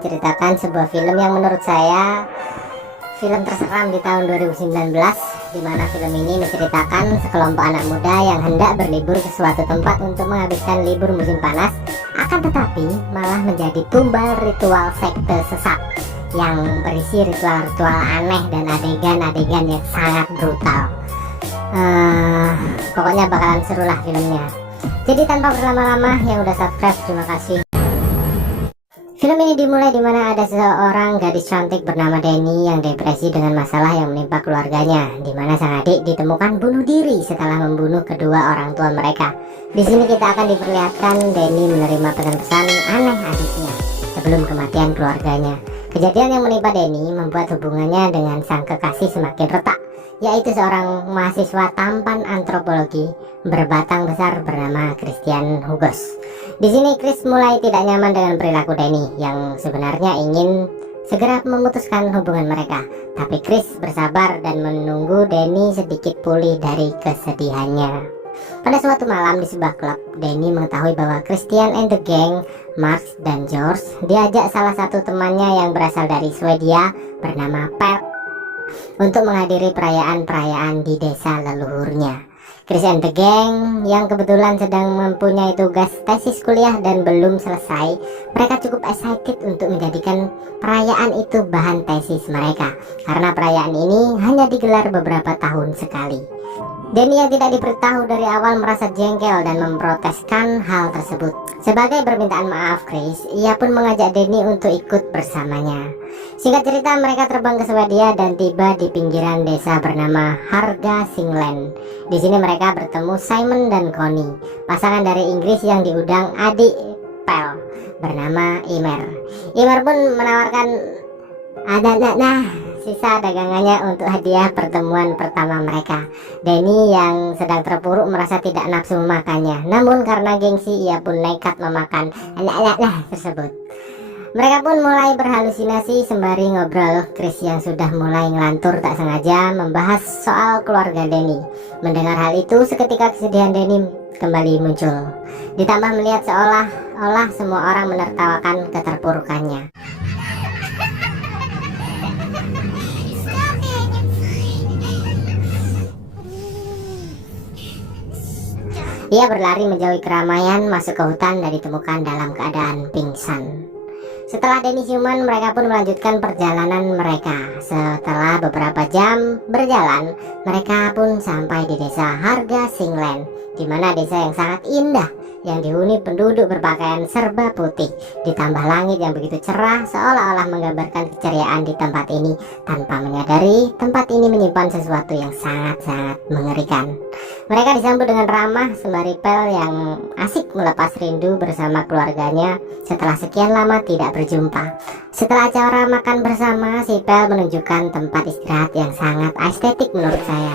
menceritakan sebuah film yang menurut saya film terseram di tahun 2019, di mana film ini menceritakan sekelompok anak muda yang hendak berlibur ke suatu tempat untuk menghabiskan libur musim panas, akan tetapi malah menjadi tumbal ritual sekte sesat yang berisi ritual-ritual aneh dan adegan-adegan yang sangat brutal. Pokoknya bakalan seru lah filmnya. Jadi tanpa berlama-lama, yang udah subscribe terima kasih. Film ini dimulai di mana ada seorang gadis cantik bernama Denny yang depresi dengan masalah yang menimpa keluarganya, di mana sang adik ditemukan bunuh diri setelah membunuh kedua orang tua mereka. Di sini kita akan diperlihatkan Denny menerima pesan-pesan aneh adiknya sebelum kematian keluarganya. Kejadian yang menimpa Denny membuat hubungannya dengan sang kekasih semakin retak, yaitu seorang mahasiswa tampan antropologi berbatang besar bernama Christian Hugos. Di sini Chris mulai tidak nyaman dengan perilaku Denny yang sebenarnya ingin segera memutuskan hubungan mereka. Tapi Chris bersabar dan menunggu Denny sedikit pulih dari kesedihannya. Pada suatu malam di sebuah klub, Denny mengetahui bahwa Christian and the gang, Mark dan George, diajak salah satu temannya yang berasal dari Swedia bernama Pep untuk menghadiri perayaan-perayaan di desa leluhurnya. Chris and the gang yang kebetulan sedang mempunyai tugas tesis kuliah dan belum selesai, mereka cukup excited untuk menjadikan perayaan itu bahan tesis mereka, karena perayaan ini hanya digelar beberapa tahun sekali. Denny yang tidak diberitahu dari awal merasa jengkel dan memproteskan hal tersebut. Sebagai permintaan maaf Chris, ia pun mengajak Denny untuk ikut bersamanya. Singkat cerita, mereka terbang ke Swedia dan tiba di pinggiran desa bernama Harga Singland. Di sini mereka bertemu Simon dan Connie, pasangan dari Inggris yang diundang adik Pel bernama Imer. Imer pun menawarkan sisa dagangannya untuk hadiah pertemuan pertama mereka. Denny yang sedang terpuruk merasa tidak nafsu memakannya, namun karena gengsi ia pun nekat memakan tersebut. Mereka pun mulai berhalusinasi sembari ngobrol. Chris yang sudah mulai ngelantur tak sengaja membahas soal keluarga Denny. Mendengar hal itu, seketika kesedihan Denny kembali muncul. Ditambah melihat seolah-olah semua orang menertawakan keterpurukannya. Ia berlari menjauhi keramaian, masuk ke hutan dan ditemukan dalam keadaan pingsan. Setelah Denny siuman, mereka pun melanjutkan perjalanan mereka. Setelah beberapa jam berjalan, mereka pun sampai di desa Harga Singland, di mana desa yang sangat indah yang dihuni penduduk berpakaian serba putih, ditambah langit yang begitu cerah seolah-olah menggambarkan keceriaan di tempat ini. Tanpa menyadari, tempat ini menyimpan sesuatu yang sangat-sangat mengerikan. Mereka disambut dengan ramah sembari Pel yang asik melepas rindu bersama keluarganya setelah sekian lama tidak berjumpa. Setelah acara makan bersama, si Pel menunjukkan tempat istirahat yang sangat estetik menurut saya.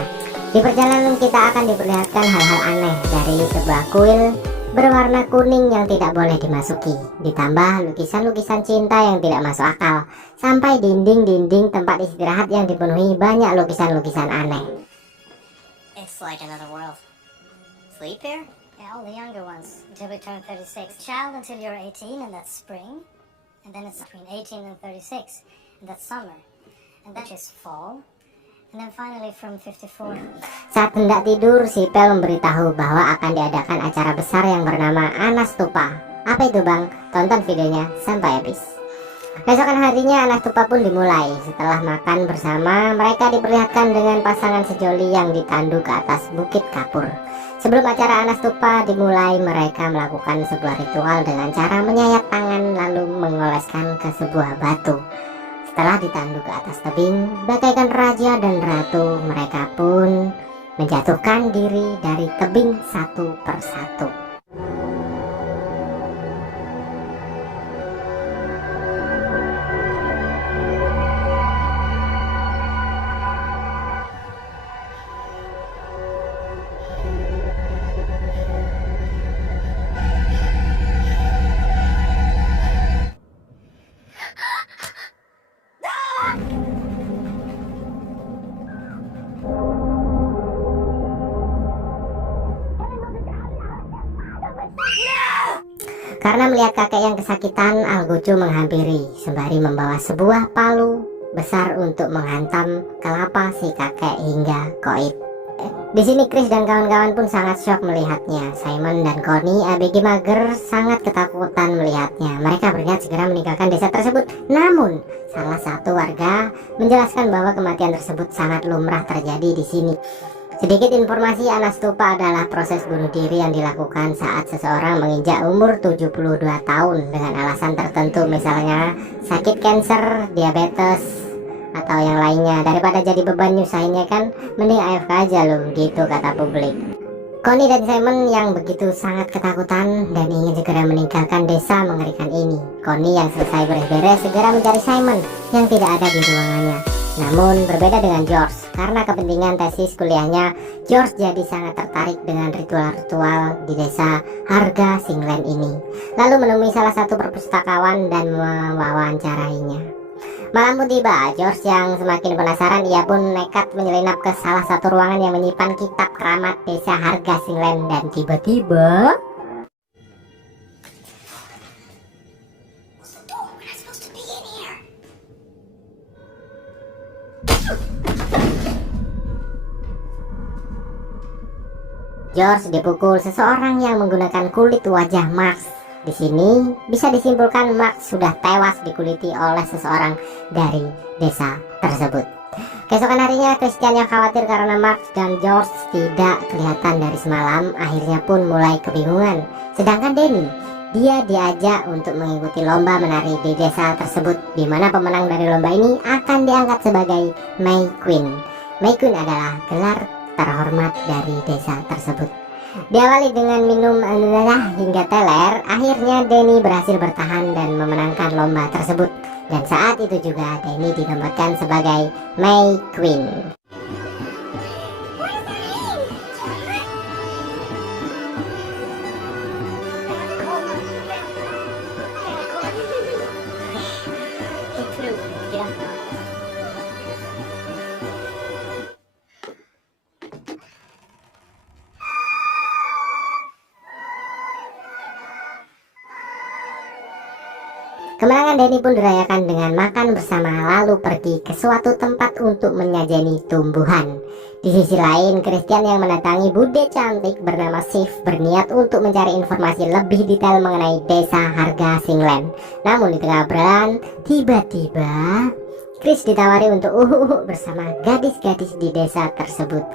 Di perjalanan kita akan diperlihatkan hal-hal aneh dari sebuah kuil berwarna kuning yang tidak boleh dimasuki, ditambah lukisan-lukisan cinta yang tidak masuk akal, sampai dinding-dinding tempat istirahat yang dipenuhi banyak lukisan-lukisan aneh. It's like another world. Sleep here? Yeah, all the younger ones until we turn 36. Child until you're 18 and that's spring, and then it's between 18 and 36 and that's summer, and that is fall. And then finally from 54. Saat hendak tidur, si Pel memberitahu bahwa akan diadakan acara besar yang bernama Anastupa. Apa itu bang? Tonton videonya sampai habis. Besokan harinya Anastupa pun dimulai. Setelah makan bersama, mereka diperlihatkan dengan pasangan sejoli yang ditandu ke atas bukit kapur. Sebelum acara Anastupa dimulai, mereka melakukan sebuah ritual dengan cara menyayat tangan lalu mengoleskan ke sebuah batu. Setelah ditandu ke atas tebing, bagaikan raja dan ratu, mereka pun menjatuhkan diri dari tebing satu persatu. Karena melihat kakek yang kesakitan, Al-Gojo menghampiri sembari membawa sebuah palu besar untuk menghantam kelapa si kakek hingga koit. Di sini Chris dan kawan-kawan pun sangat shock melihatnya. Simon dan Connie ABG mager sangat ketakutan melihatnya. Mereka berniat segera meninggalkan desa tersebut. Namun salah satu warga menjelaskan bahwa kematian tersebut sangat lumrah terjadi di sini. Sedikit informasi, anastupa adalah proses bunuh diri yang dilakukan saat seseorang menginjak umur 72 tahun dengan alasan tertentu, misalnya sakit kanker, diabetes, atau yang lainnya. Daripada jadi beban nyusahinnya kan, mending AFK aja loh, gitu kata publik. Connie dan Simon yang begitu sangat ketakutan dan ingin segera meninggalkan desa mengerikan ini. Connie yang selesai beres-beres segera mencari Simon yang tidak ada di ruangannya. Namun berbeda dengan George, karena kepentingan tesis kuliahnya, George jadi sangat tertarik dengan ritual-ritual di desa Harga Singlen ini. Lalu menemui salah satu perpustakawan dan mewawancarainya. Malam pun tiba, George yang semakin penasaran, ia pun nekat menyelinap ke salah satu ruangan yang menyimpan kitab keramat desa Harga Singlen. Dan tiba-tiba George dipukul seseorang yang menggunakan kulit wajah Marx. Di sini bisa disimpulkan Marx sudah tewas dikuliti oleh seseorang dari desa tersebut. Keesokan harinya Christian yang khawatir karena Marx dan George tidak kelihatan dari semalam, akhirnya pun mulai kebingungan. Sedangkan Danny, dia diajak untuk mengikuti lomba menari di desa tersebut, di mana pemenang dari lomba ini akan diangkat sebagai May Queen. May Queen adalah gelar terhormat dari desa tersebut. Diawali dengan minum hingga teler, akhirnya Danny berhasil bertahan dan memenangkan lomba tersebut. Dan saat itu juga Danny dinobatkan sebagai May Queen. Kemenangan Danny pun dirayakan dengan makan bersama lalu pergi ke suatu tempat untuk menyajeni tumbuhan. Di sisi lain, Christian yang mendatangi bude cantik bernama Sif berniat untuk mencari informasi lebih detail mengenai desa Harga Singlen. Namun di tengah obrolan, tiba-tiba Chris ditawari untuk bersama gadis-gadis di desa tersebut.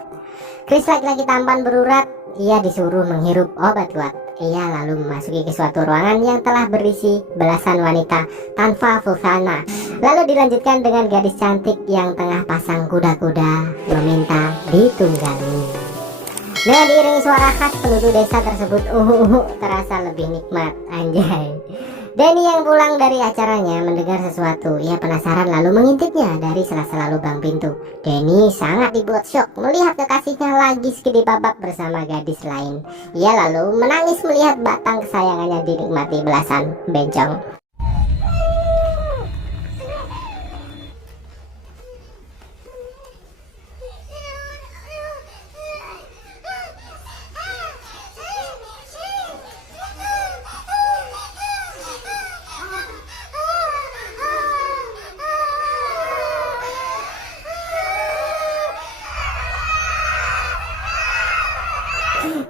Chris laki-laki tampan berurat, ia disuruh menghirup obat kuat. Ia lalu memasuki ke suatu ruangan yang telah berisi belasan wanita tanpa fulana. Lalu dilanjutkan dengan gadis cantik yang tengah pasang kuda-kuda meminta ditunggangi. Dengan diiringi suara khas penduduk desa tersebut, terasa lebih nikmat, anjay. Danny yang pulang dari acaranya mendengar sesuatu. Ia penasaran lalu mengintipnya dari sela-sela lubang pintu. Danny sangat dibuat syok melihat kekasihnya lagi skidi babak bersama gadis lain. Ia lalu menangis melihat batang kesayangannya dinikmati belasan bencong.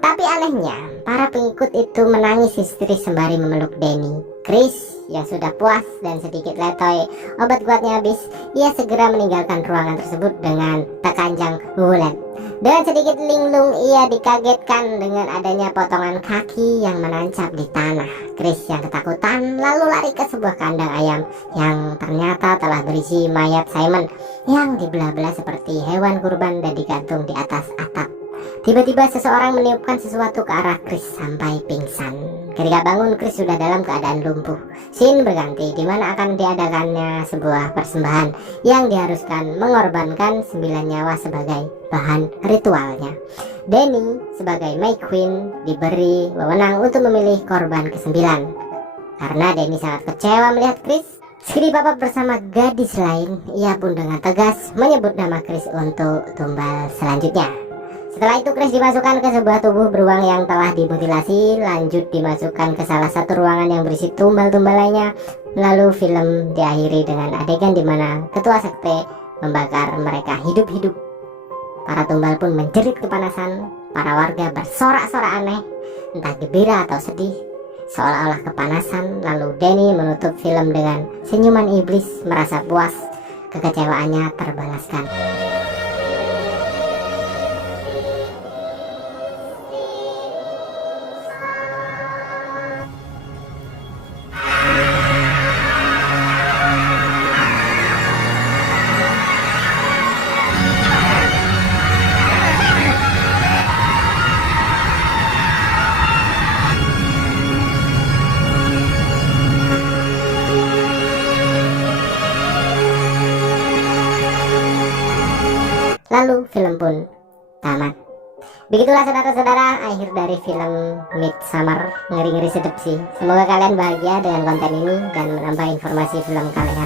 Tapi anehnya, para pengikut itu menangis histeris sembari memeluk Danny. Chris yang sudah puas dan sedikit letoy obat kuatnya habis, ia segera meninggalkan ruangan tersebut dengan tekanjang bulat. Dengan sedikit linglung, ia dikagetkan dengan adanya potongan kaki yang menancap di tanah. Chris yang ketakutan lalu lari ke sebuah kandang ayam yang ternyata telah berisi mayat Simon yang dibelah-belah seperti hewan kurban dan digantung di atas atap. Tiba-tiba seseorang meniupkan sesuatu ke arah Chris sampai pingsan. Ketika bangun, Chris sudah dalam keadaan lumpuh. Scene berganti di mana akan diadakannya sebuah persembahan yang diharuskan mengorbankan 9 nyawa sebagai bahan ritualnya. Danny sebagai May Queen diberi wewenang untuk memilih korban ke-9. Karena Danny sangat kecewa melihat Chris skidi babak bersama gadis lain, ia pun dengan tegas menyebut nama Chris untuk tumbal selanjutnya. Setelah itu Chris dimasukkan ke sebuah tubuh beruang yang telah dimutilasi, lanjut dimasukkan ke salah satu ruangan yang berisi tumbal-tumbal lainnya. Lalu film diakhiri dengan adegan di mana ketua sekte membakar mereka hidup-hidup. Para tumbal pun menjerit kepanasan. Para warga bersorak-sorak aneh, entah gembira atau sedih, seolah-olah kepanasan. Lalu Danny menutup film dengan senyuman iblis, merasa puas, kekecewaannya terbalaskan. Lalu film pun tamat. Begitulah saudara-saudara akhir dari film Midsommar. Ngeri-ngeri sedep sih. Semoga kalian bahagia dengan konten ini dan menambah informasi film kalian.